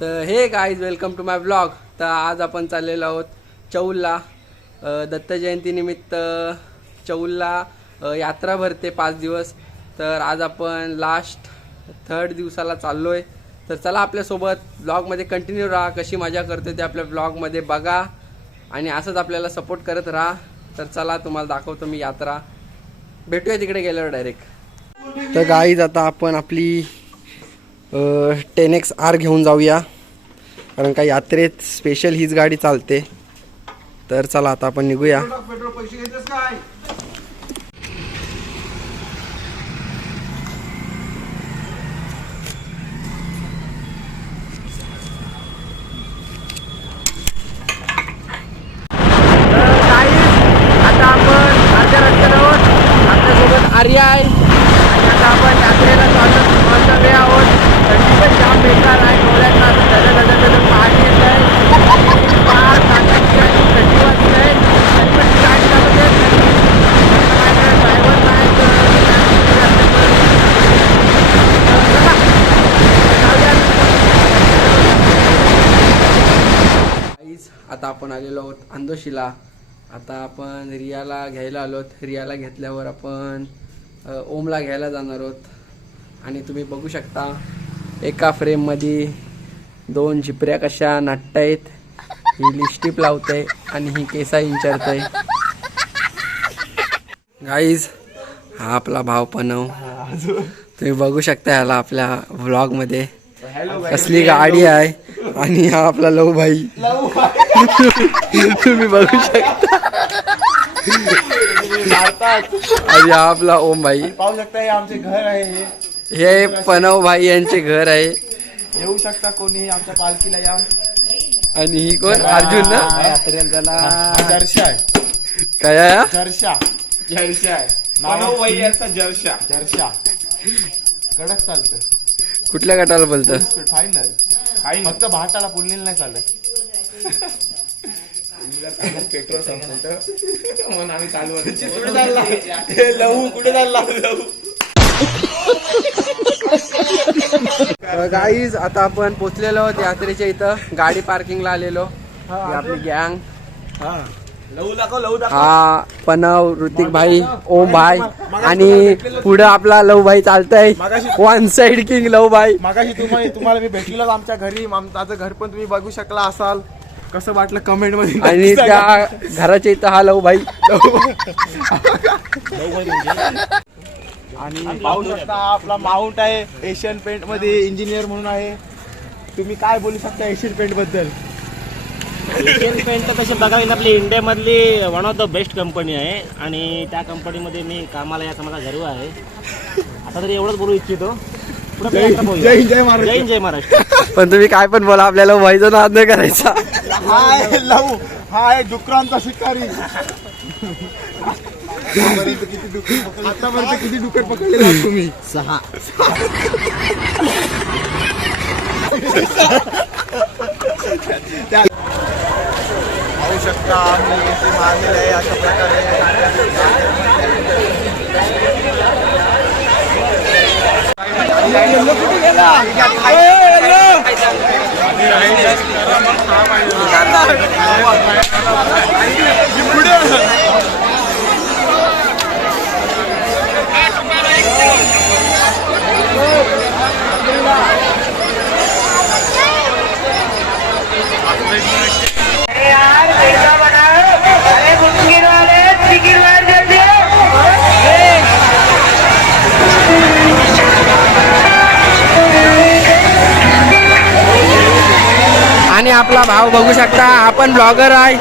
तर hey guys welcome to my blog. तर आज आपण चाललेलो आहोत चौलला. दत्त जयंतीनिमित्त चौलला यात्रा भरते 5 दिवस. तर आज आपण लास्ट 3rd दिवसाला चाललो आहे. तर चला आपल्यासोबत ब्लॉगमध्ये कंटिन्यू राहा. कशी मजा करते ते आपल्या ब्लॉगमध्ये बघा आणि असंच आपल्याला सपोर्ट करत राहा. तर चला तुम्हाला दाखवतो मी यात्रा. भेटूया तिकडे गेल्यावर डायरेक्ट. तर गाईज आता आपण आपली 10XR घेऊन जाऊया, कारण का यात्रेत स्पेशल हीच गाडी चालते. तर चला आता आपण निघूया. आता आपण अर्ध्या रस्त्यावर आहोत. आपल्यासोबत आर्या आहे आणि आता आपण यात्रेला चालवे आहोत. थंडी पण जाम बेकार आहे. डोळ्यात पाणी येत आहे. थंडी वाजत आहे. तरी पण गाडी चालवत आहे. ड्रायव्हर नाही. आता आपण आलेलो आहोत अंदोशीला. आता आपण रियाला घ्यायला आलोत. रियाला घेतल्यावर आपण ओमला घ्यायला जाणार आहोत. आणि तुम्ही बघू शकता एका फ्रेममध्ये 2 झिपऱ्या कशा नाटत आहेत. ही लिपस्टिक लावते आणि ही केसा इंचरते. गाईज हा आपला भाव पनव. तुम्ही बघू शकता ह्याला आपल्या व्लॉगमध्ये. कसली गाडी आहे. आणि हा आपला लव भाई तुम्ही बघू शकता. आणि हा आपला ओम भाई पाहू शकता. हे आमचे घर आहे. हे पनव भाई यांचे घर आहे. येऊ शकता कोणी आमच्या पालखीला या. आणि ही कोण अर्जुन ना. जर्शा आहे. काय आहे? जर्शा आहे. पनव भाई यांचा जर्शा. कडक चालतं. कुठल्या गटाला बोलतं? फायनल. फक्त भाटाला पुढील नाही चालत. पेट्रोल संपवतं म्हणून आम्ही चालू होतो. कुठे चालला लहू? कुठे चालला लहू? गाईज आता आपण पोचलेलो आहोत यात्रेच्या इथं. गाडी पार्किंगला आलेलो. ही आपली गँग. लहू दाखव. हा पनव, ऋतिक भाई, ओम भाई आणि पुढे आपला लव भाई चालतंय. वन साइड किंग लव भाई. मागाशी तुम्हाला मी भेटलेलो आमच्या घरी. माझं घर पण तुम्ही बघू शकला असाल. कसं वाटलं कमेंट मध्ये. आणि त्या घराच्या इथं हा लव भाई. आणि पाहू शकता आपला माउंट आहे. एशियन पेंट मध्ये इंजिनियर म्हणून आहे. तुम्ही काय बोलू शकता एशियन पेंट बद्दल? एशियन पेंट तर तसे बघायला आपली इंडियामधली one of the best company आहे. आणि त्या कंपनीमध्ये मी कामाला याचा माझा गर्व आहे. आता तरी एवढंच बोलू इच्छितो. जय महाराष्ट्र. जय महाराष्ट्र. पण तुम्ही काय पण बोला, आपल्याला भाईचा नाद नाही करायचा. हा आहे डुकरांचा शिकारी. आतापर्यंत किती डुकर पकडले आहात तुम्ही? 6. पाहू शकता आम्ही इथे मारलेलं आहे अशा प्रकारे. आणि आपला भाव बघू शकता. आपण ब्लॉगर आहे.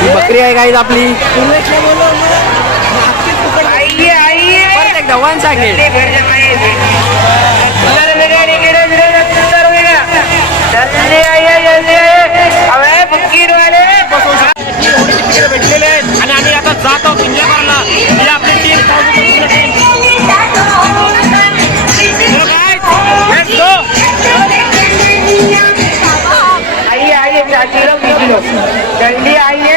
ही बकरी आहे गाईज आपली. परत एकदा वन सेकंड. भेटलेले आहेत आणि आम्ही आता जात आहोत एन्जॉय करायला. ही आपली टीम. जल्दी आइए.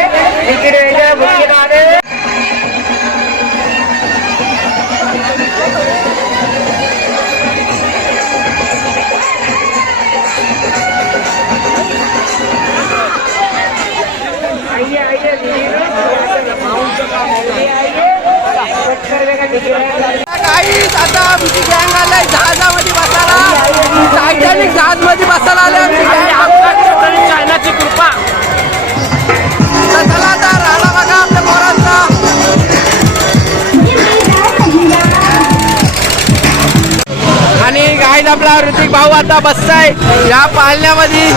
गाईस आता आमची गँग आलाय जहाजामध्ये बसायला. टायटॅनिक जहाज मध्ये बसायला आले आमची गँग. चायनाची कृपा. तर चला आता राहला बघा आपल्या पोरांचा. आणि गाईज आपला ऋतिक भाऊ आता बसताय या पाळण्यामध्ये.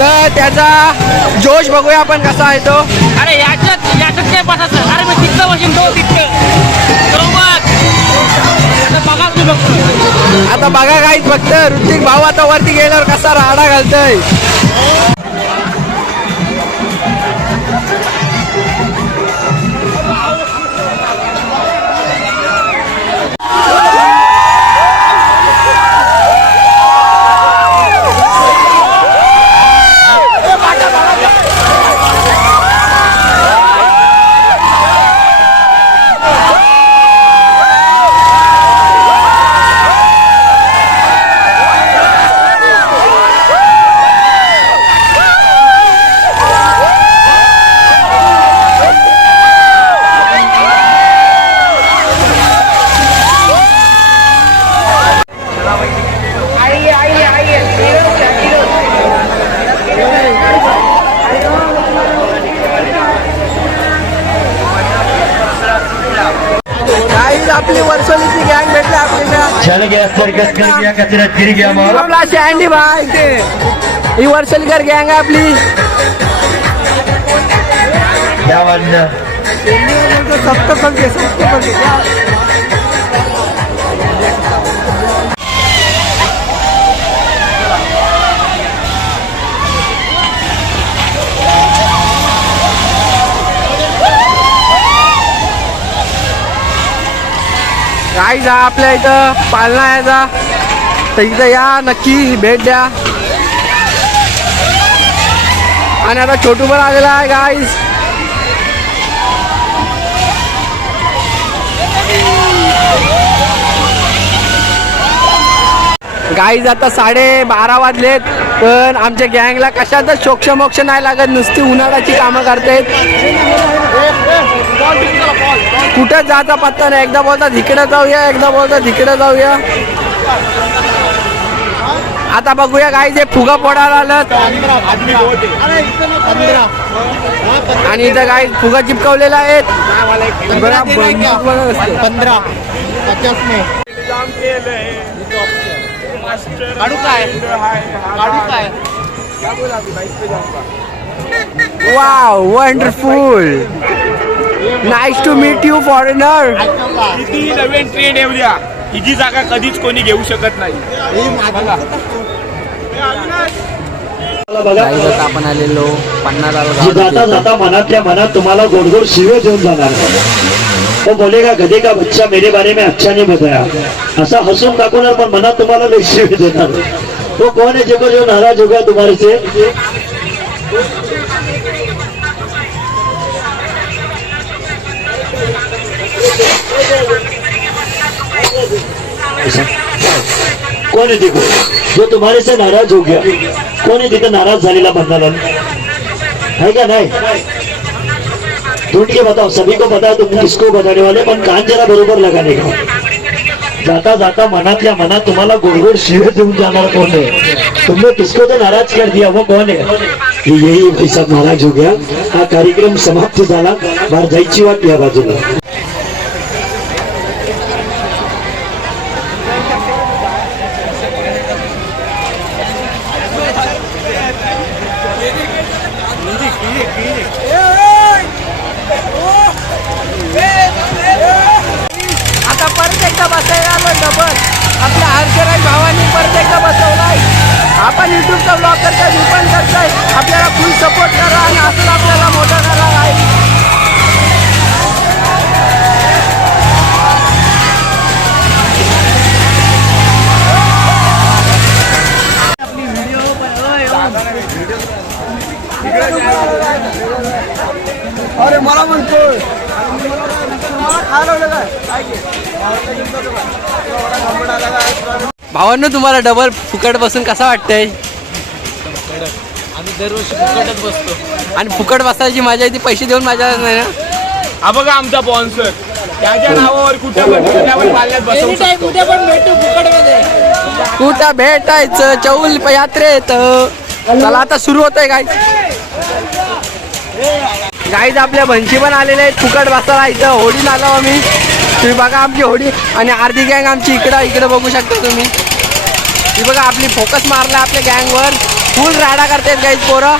तर त्याचा जोश बघूया आपण कसा आहे तो. अरे याच्यात काय बसायचं. अरे मी तिथं बसून तो तिथं बरोबर. बघा तुम्ही बघतो. आता बघा गाईज फक्त ऋतिक भाऊ आता वरती गेल्यावर कसा राडा घालतोय. आपली वर्षोलीची गँग भेटली आपल्याला. चल गया सर्कस कर गया कचरा गिर गया मारो. आपला शँडी भाई ही वर्षोलीकर गँग आहे आपली. क्या बनना गाईज आपल्या इथं पालना यायचा तर इथं या नक्की भेट द्या. आणि आता छोटू पण आलेला आहे गाईज. गाईज आता 12:30 वाजलेत पण आमच्या गँगला कशातच शोक्ष नाही लागत. नुसती उन्हाळ्याची कामं करतात. कुठं जायचा पत्ता नाही. एकदा बोलतात इकडे जाऊया एकदा बोलतात इकडे जाऊया. आता बघूया गाई जे फुगा फोडायला आलं आणि इथं गाई फुगा चिपकवलेला आहेत. 15 50 में काढू काय wow wonderful. Nice to meet you foreigner. किती नवीन ट्रेन येऊया हिची जागा कधीच कोणी घेऊ शकत नाही. गाईज आपण आलेलो जी जाता जाता मनातल्या मनात तुम्हाला गोड गोड शिवे देऊन जाणार. वो बोलेगा गधे का बच्चा मेरे बारे में अच्छा नहीं बताया असा हसून दाखवणार पण मनात तुम्हाला लई शिवे देणार. वो कौन है जो नाराज होगा तुम्हारे से. कौन है देखो जो तुम्हारे से नाराज हो गया. कौन है तिथे नाराज झालेला बंधाला है क्या नहीं. ढूंढ के बताओ. सभी को पता है तुम किसको बताने वाले पण कान जरा बरोबर लगाने का. जाता जाता मनातल्या मनात तुम्हाला गोड गोड शिवे देऊन जाणार कौन है. तुमने किसको तो नाराज कर दिया वो कौन है. यही सब नाराज हो गया. हा कार्यक्रम समाप्त झाला. बाहेर जायची वाट या बाजूला. आता परत एकदा बसायला आलो डबल. आपल्या हर्षराज भावांनी परत एकदा बसवलाय. आपण युट्यूबचा ब्लॉग करताय मी पण करताय. आपल्याला फुल सपोर्ट करा आणि असं आपल्याला मोठं करा. अरे मला म्हणतोय भावांनो तुम्हाला डबल फुकट बसून कसा वाटतंय. आम्ही दरवर्षी फुकटच बसतो. आणि फुकट बसायची मजा ती पैसे देऊन मजा नाही ना. हा बघा आमचा स्पॉन्सर त्याच्या नावावर कुठं पण कुठल्यावर पाल्यात बसवू शकतो. कुठं भेटायचं चौल यात्रेत. चला आता सुरू होतंय गाईज. गाईज आपल्या भंशी पण आलेले आहेत फुकट बसायला. इथं होडीन आलो आम्ही. तुम्ही बघा आमची होडी आणि अर्धी गँग आमची इकडं बघू शकता तुम्ही. ती बघा आपली फोकस मारला आपल्या गँगवर. फुल राडा करतात गाईज पोरं.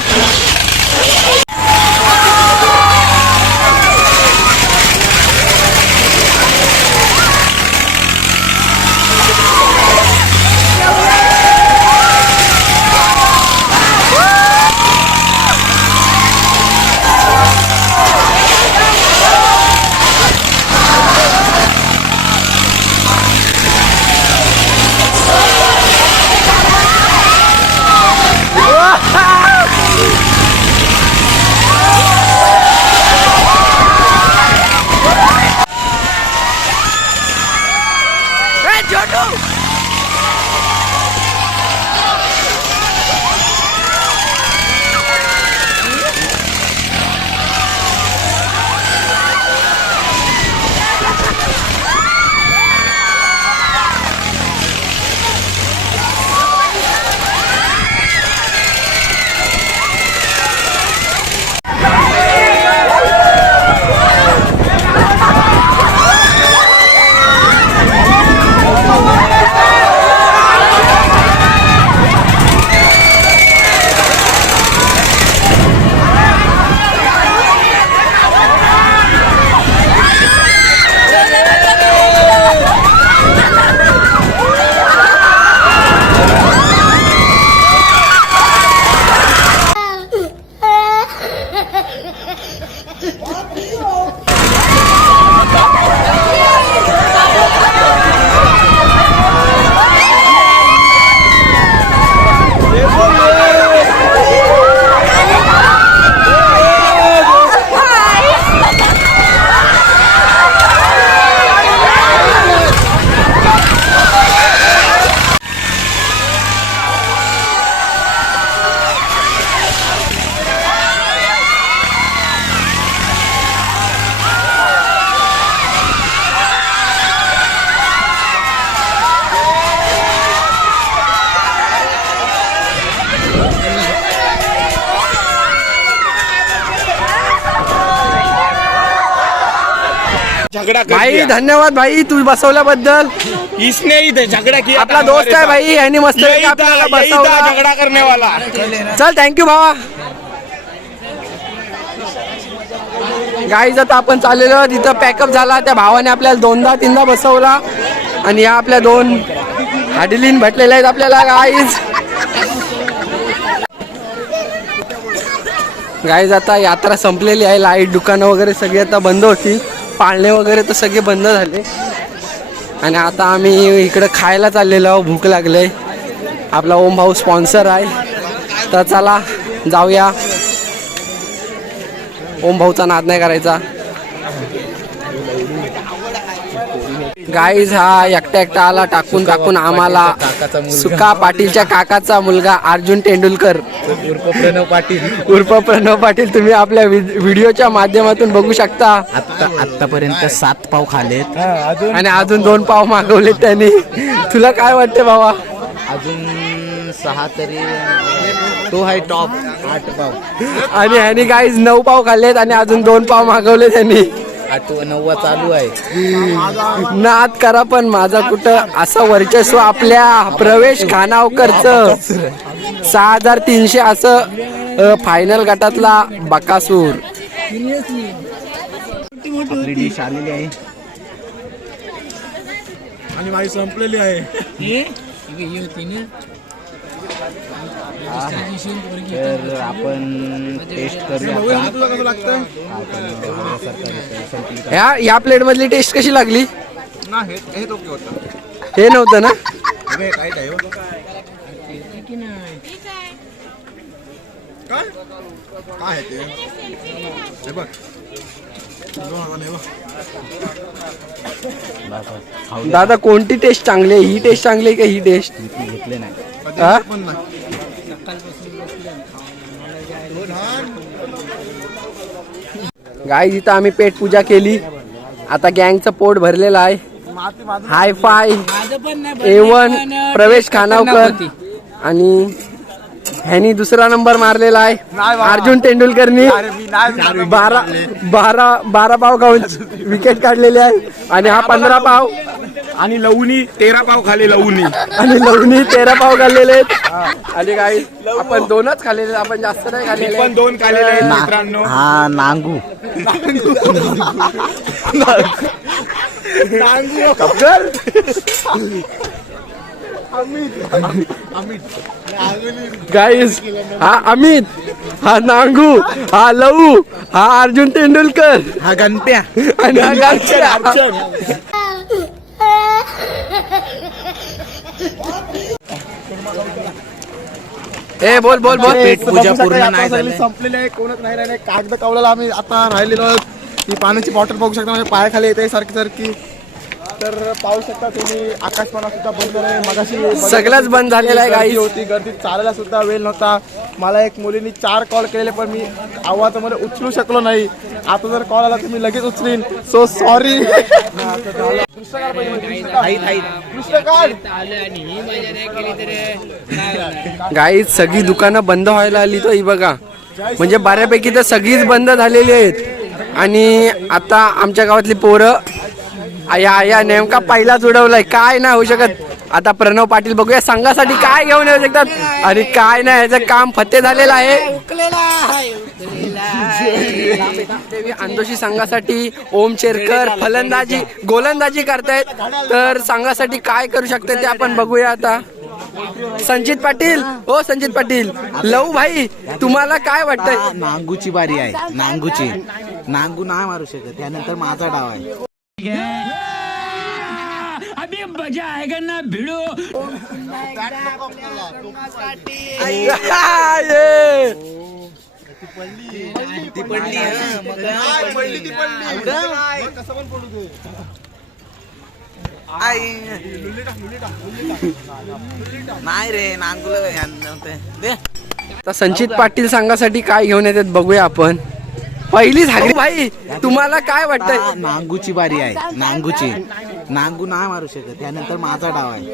झगड़ा कर भाई दिया. धन्यवाद भाई तू बसवल्याबद्दल. इसने ही झगड़ा किया आपला था दोस्त हमारे आहे भाई साथ. यांनी मस्त यही था आपल्याला यही था बसवला. झगड़ा करने वाला. चल थँक्यू भावा. गाईज आता आपण चाललेलो तिथं पॅकअप झाला. त्या भावाने आपल्याला 2दा-3दा बसवला आणि या आपल्या 2 हाडलीन भेटलेल्या आहेत आपल्याला गाईज. गाईज आता यात्रा संपलेली आहे. लाईट दुकानं वगैरे सगळी आता बंद होती. पाळणे वगैरे तर सगळे बंद झाले आणि आता आम्ही इकडं खायला चाललेलो आहोत. भूक लागले. आपला ओम भाऊ स्पॉन्सर आहे तर चला जाऊया. ओम भाऊचा नाद नाही करायचा. गाईज हा एकटा आला टाकून आम्हाला. सुका पाटीलच्या काकाचा मुलगा अर्जुन तेंडुलकर उर्फ प्रणव पाटील तुम्ही आपल्या व्हिडिओच्या माध्यमातून बघू शकता. आतापर्यंत 7 पाव खालेत. आणि अजून 2 पाव मागवलेत त्यांनी. तुला काय वाटते बाबा? अजून 6 तरी तो आहे टॉप 8 पाव. आणि ह्यानी गाईज 9 पाव खाल्लेत आणि अजून 2 पाव मागवले त्यांनी. 9 चालू आहे. नाद करा पण माझा कुठं असं वर्चस्व आपल्या प्रवेश खानावकरचं 6300 असं फायनल गटातला बकासूर. आपली डिश आलेली आहे आणि भाई संपलेली आहे. तर आपण टेस्ट करूया. तुला कसं लागतं? या प्लेट मधली टेस्ट कशी लागली? ना हे तो होतं. हे नव्हतं ना? काय काय काय काय ते हे बघ. दादा कोणती टेस्ट चांगली आहे? ही टेस्ट चांगली आहे का ही टेस्ट? घेतले नाही. हा? गाईज इथं आम्ही पेट पूजा केली आता गँगचं पोट भरलेलं आहे. हाय फाय A1 प्रवेश खानावकर आणि ह्यानी दुसरा नंबर मारलेला आहे. अर्जुन तेंडुलकरनी 12 पाव खाऊन विकेट काढलेली आहे आणि हा 15 पाव आणि लवणी 13 पाव खाले लवणी. आणि लवणी 13 पाव खाल्लेले आहेत. आणि काही आपण 2च खाल्लेले, आपण जास्त नाही खाल्लेले. पण 2 खालेले आहेत मित्रांनो. हा नांगू गाईस हा अमित, हा नांगू, हा लवू, हा अर्जुन तेंडुलकर हा गणप्या आणि हा गारच्या. ए बोल बोल बोल. पेट पूजा पूर्ण नाही झाली. संपलेली आहे, कोणच नाही राहिले. कागद कावलेला आम्ही आता राहिलेलो आहोत. ही पाण्याची बॉटल बघू शकता, माझ्या पायाखाली येते सारखी सारखी. तर पाहू शकता तुम्ही, आकाशपाना सुद्धा बंद आहे. मगाशी सगळंच बंद झालेलं आहे गर्दी गाईस. होती, गर्दीत चालायला सुद्धा वेळ नव्हता. मला एक मुलीने 4 कॉल केलेले, पण मी आवाजामध्ये उचलू शकलो नाही. आता जर कॉल आला तर मी लगेच उचलीन. So sorry. गाईस सगळी दुकानं बंद व्हायला आली तो ही बघा. म्हणजे बऱ्यापैकी तर सगळीच बंद झालेली आहेत. आणि आता आमच्या गावातली पोरं या नेमका पहिलाच उडवलाय. काय नाही होऊ शकत. आता प्रणव पाटील बघूया संघासाठी काय घेऊन येऊ शकतात आणि काय नाही. याचं काम फत्ते झालेलं आहे. अंदोशी संघासाठी ओम चेरकर फलंदाजी गोलंदाजी करतायत. तर संघासाठी काय करू शकतात ते आपण बघूया. आता संचित पाटील, ओ संचित पाटील, लव भाई तुम्हाला काय वाटतंय? नांगूची बारी आहे. नांगूची नांगू नाही मारू शकत, त्यानंतर माझा डाव आहे. अभी मजा आएगा ना भिड़ो. नाही रे नांगूला. तर संचित पाटील संघासाठी काय घेऊन येतात बघूया आपण. पहिली झाली भाई, तुम्हाला काय वाटतंय? नांगूची बारी आहे. नांगूची नांगू नाही मारू शकत, त्यानंतर माझा डाव आहे.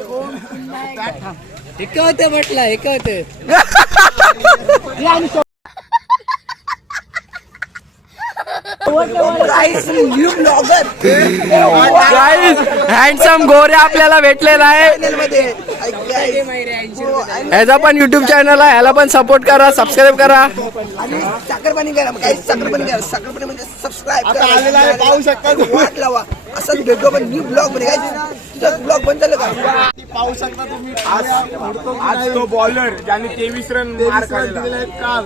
हँडसम गोरे आपल्याला भेटलेला आहे. ह्याचा पण युट्यूब चॅनल आहे, ह्याला पण सपोर्ट करा, सबस्क्राईब करा. साखरपाणी करा, साखरपाणी करा. साखरपाणी म्हणजे सबस्क्राईब आता आलेला आहे, पाहू शकता. वाट लावा. असंच भेटू आपण न्यू ब्लॉग मध्ये. काय ब्लॉग बंद झालं का? पाहू शकता तुम्ही. आज तो बॉलर ज्याने 23 रन मार काढला. दिलेले आहेत काल.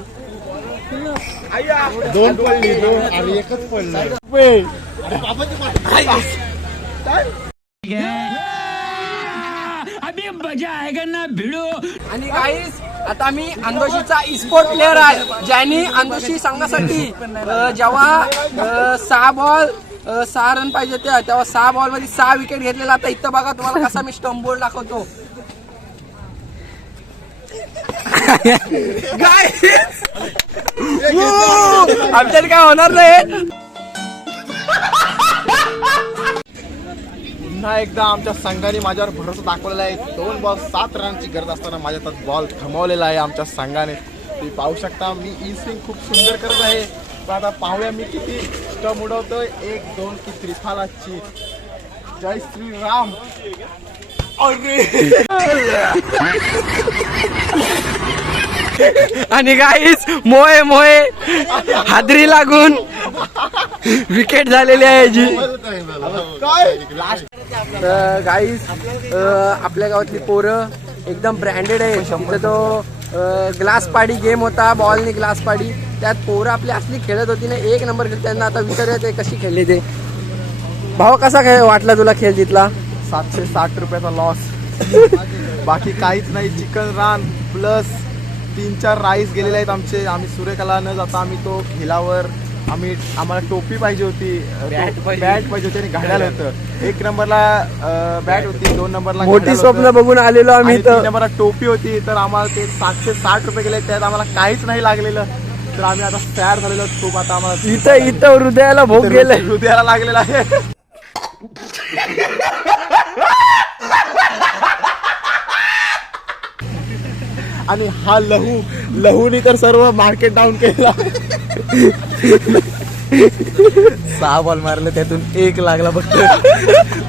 2 पडली, 2 आणि 1च पडलाय. अभी मजा आएगा ना भिड़ो. आणि गाईस आता मी अंदोशीचा स्पोर्ट प्लेअर आहे, ज्यांनी अंदोशी संघासाठी जेव्हा 6 बॉल 6 रन पाहिजे तेव्हा 6 बॉल मध्ये 6 विकेट घेतलेला. आता इथं बघा तुम्हाला कसा मी स्टंप बोर्ड दाखवतो. आमच्याकडे काय होणार नाही. पुन्हा एकदा आमच्या संघाने माझ्यावर भरोसा दाखवलेला आहे. 2 बॉल 7 रनची गरज असताना माझ्या हातात बॉल थमवलेला आहे आमच्या संघाने. तुम्ही पाहू शकता. मी स्विंग खूप सुंदर करत आहे. पण आता पाहूया मी किती स्टंप उडवतोय. 1 2 की त्रिफालाची. जय श्रीराम. आणि गाईस मोहे मोहे हादरी लागून विकेट झालेली आहे जी. तर गाईस आपल्या गावातली पोरं एकदम ब्रँडेड आहे. तिथं तो ग्लास पाडी गेम होता, बॉलनी ग्लास पाडी. त्यात पोरं आपली असली खेळत होती ना, 1 नंबर खेळ. त्यांना आता विचारूया ते कशी खेळले ते. भाऊ कसा काय वाटला तुला खेळ तिथला? 760 रुपयाचा लॉस. बाकी काहीच नाही. चिकन रान प्लस 3-4 राईस गेलेले आहेत आमचे. आम्ही सूर्यकला न जाता आम्ही तो खेळावर आम्हाला टोपी पाहिजे होती, बॅट पाहिजे होती आणि घड्याळ होतं. 1 नंबरला बॅट होती, 2 नंबरला मोठी स्वप्न बघून आलेलो आम्ही. 3 नंबरला टोपी होती. तर आम्हाला ते 760 रुपये गेले. त्यात आम्हाला काहीच नाही लागलेलं. तर आम्ही आता तयार झालेलो खूप. आता आम्हाला इथं हृदयाला भोग गेलाय. हृदयाला लागलेला आहे. आणि हा लहूनी तर सर्व मार्केट डाऊन केला. 6 बॉल मारले त्यातून 1 लागला फक्त.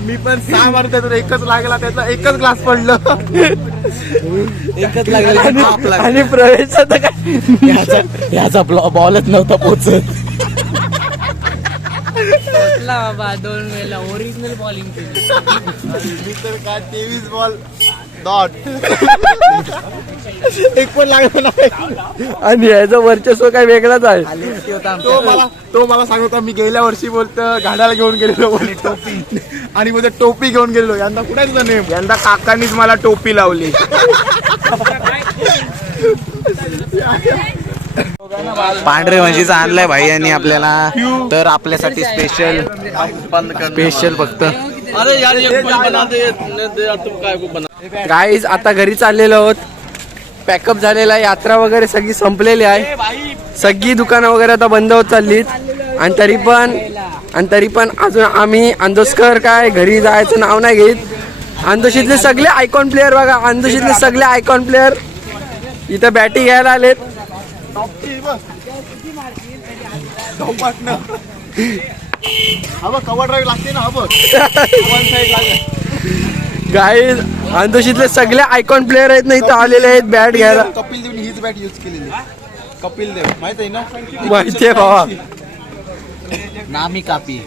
मी पण 6 मारतो त्यातून 1च लागला, त्याचा 1च ग्लास पडलं. 1च लागला आणि प्रवेश काय ह्याचा बॉलच नव्हता पोचत. बाबा 2 वेळेला ओरिजिनल बॉलिंग केली. मी तर काय 23 बॉल डॉट. 1 पण लागला नाही. आणि याचं वर्चस्व काय वेगळाच आहे. तो मला सांगत होता मी गेल्या वर्षी बोलतं गाड्याला घेऊन गेलेलो टोपी आणि बोलतो टोपी घेऊन गेलेलो. यंदा कुठे तुझं नेम? यंदा काकांनीच मला टोपी लावली. पांढरे म्हशीचा आणलाय भाई यांनी आपल्याला, तर आपल्यासाठी स्पेशल फक्त. गाईज आता घरी चाललेलो आहोत. पॅकअप झालेला आहे, यात्रा वगैरे सगळी संपलेली आहे. सगळी दुकानं वगैरे आता बंद होत चाललीत. आणि तरी पण अजून आम्ही अंदोस्कर काय घरी जायचं नाव नाही घेत. अंदोशीतले सगळे आयकॉन प्लेअर बघा, अंदोशीतले सगळे आयकॉन प्लेअर इथं बॅटिंग घ्यायला आलेत. कव्हर ड्राईव्ह लागते ना. गाईज अंदोशीतले सगळे आयकॉन प्लेअर आहेत ना इथं आलेले आहेत बॅट घ्यायला. कपिल देवनी हीच बॅट यूज केलेली. कपिल देव माहित आहे ना? माहितीये बाबा. नामी कापी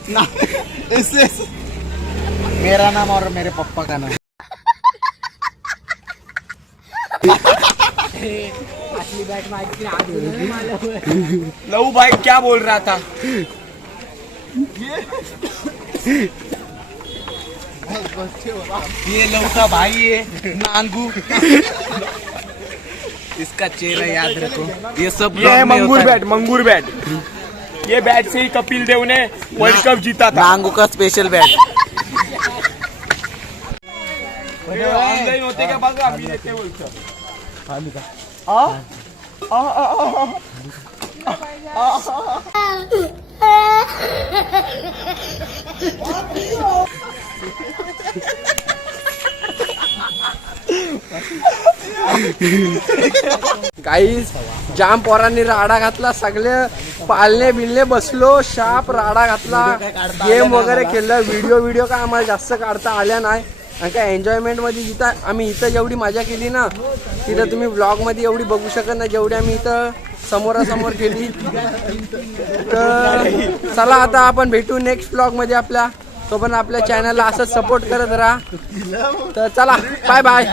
मेरा नाम और मेरे पप्पा का नाम. लहू भाई क्या बोल रहा था? ये लौका भाई है नांगू. इसका चेहरा याद रखो. ये सब ये है मंगूर बैट. ये बैट से ही कपिल देव ने वर्ल्ड कप जीता था. नांगू का स्पेशल बैट. ऑनलाईन होते का बघा, मी येते बोलतो. गाईज जाम पोरांनी राडा घातला. सगळे पालने बिलने बसलो, शाप राडा घातला, गेम वगैरे केलं. व्हिडिओ काय आम्हाला जास्त काढता आल्या नाही. आणि काय एन्जॉयमेंटमध्ये जिथं आम्ही इथं जेवढी मजा केली ना तिथं तुम्ही व्लॉगमध्ये एवढी बघू शकत नाही जेवढी आम्ही इथं समोरासमोर केली. तर चला आता आपण भेटू नेक्स्ट व्लॉगमध्ये आपल्या. तो पण आपल्या चॅनलला असंच सपोर्ट करत राहा. तर चला बाय बाय.